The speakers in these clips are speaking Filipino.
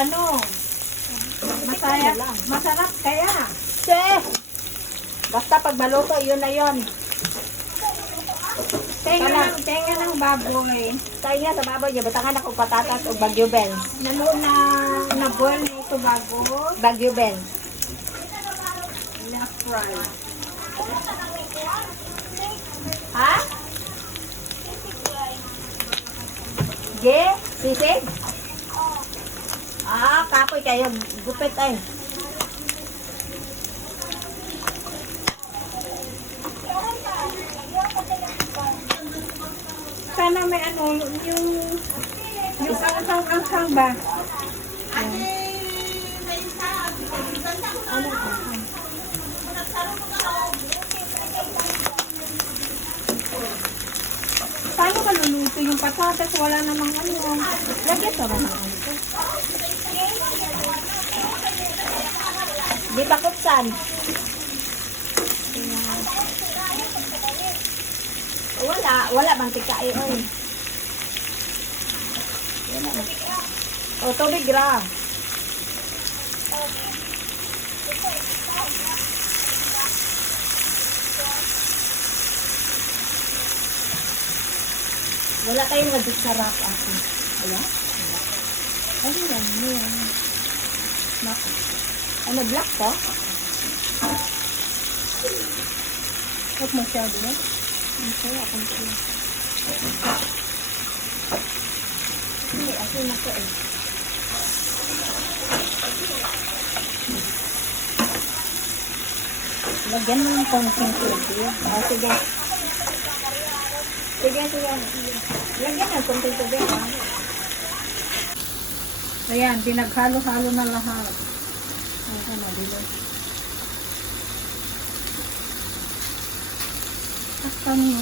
tanong. Masarap kaya? Che! Basta pag maluto, yun na yun. Tenga ng baboy. Tayo nga sa baboy niya, batangan ako patatas o bagyo beans. Na boil na ito bago. Bagyo beans. Na fry. Ha? Ge? Sisig? Ah, kapoy kayo. Gupit ay. Sana may ano, yung ang ba? Paano ka luluto yung patatas? Wala namang ano. Lagyan sa mga ano. Di ba kutsan? Wala mantika eh, oy. O, tubig ra. Wala tayong nagdit sa rack ako. Wala? Ano yan? Ano yan? Ano, black to? Huwag masyado yan. Okay, akong ito. Hindi, asin na to eh. Lagyan mo yung konting tubig. Ah, sige. Sige. Lagyan ng konting tubig, ha? Ayan, pinaghalo-halo na lahat. Ayan na, dilo. Takpan mo.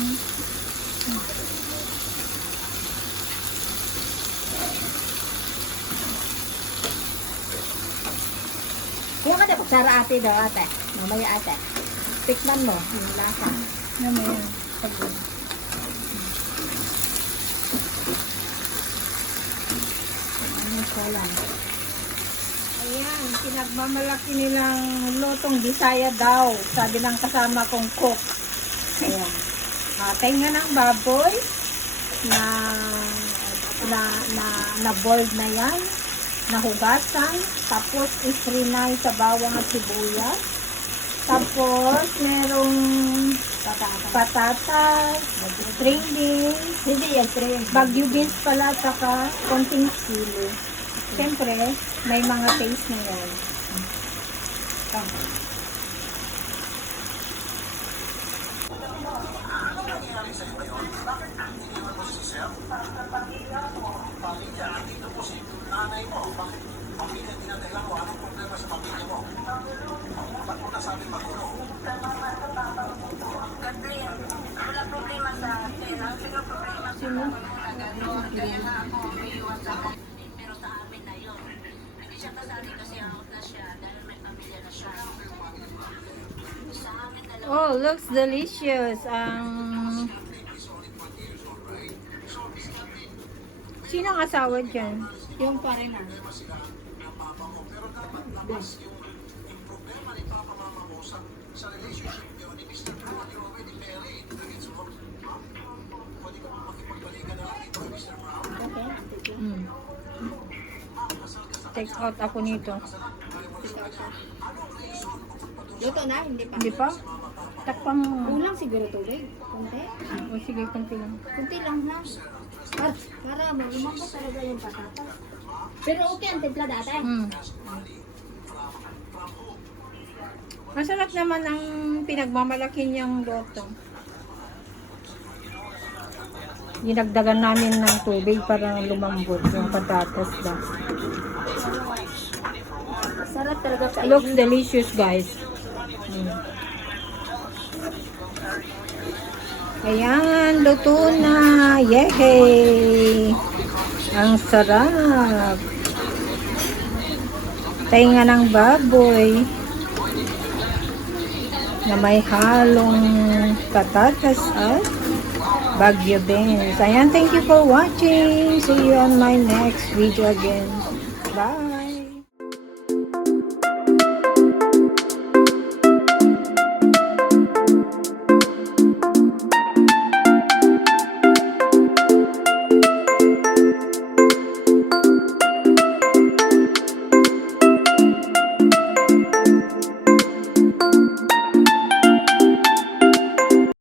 Kuha ka na pagsara ate daw, ate. Mamaya ate. Tikman mo yung lasa. Mamaya. Pagod. Ano ko lang. Ayan, pinagmamalaki nilang lutong Bisaya daw. Sabi ng kasama kong cook. Ayan. Tenga ng baboy na boiled na yan. Nahugasan. Tapos isrinay sa bawang at sibuyas. Tapos merong patatas, string beans, Hindi yan, string. bagyo beans pala, saka konting sili. Siyempre, may mga taste na yan. Sino? Pero sa amin na yun. Hindi siya kasali kasi out na siya dahil may pamilya na siya. Sa amin na lang. Oh, looks delicious. Sino ang asawa dyan? Yung pare na. Mm. Take out ako nito. Luto na, hindi pa. Hindi pa? Takpan mo. Kulang siguro tubig. Kunti. O sige, konti lang. Kunti lang ha. Para lumambot talaga yung patatas. Pero okay ang timpla dati. Masarap naman ang pinagmamalaki niyang loto. Dinagdagan namin ng tubig para lumambot yung patatas ba. Sarap talaga pa. Looks delicious, guys. Ayan, luto na. Yehey! Ang sarap. Tainga ng baboy na may halong patatas at bagyo beans. Ayan, thank you for watching. See you on my next video again. Bye!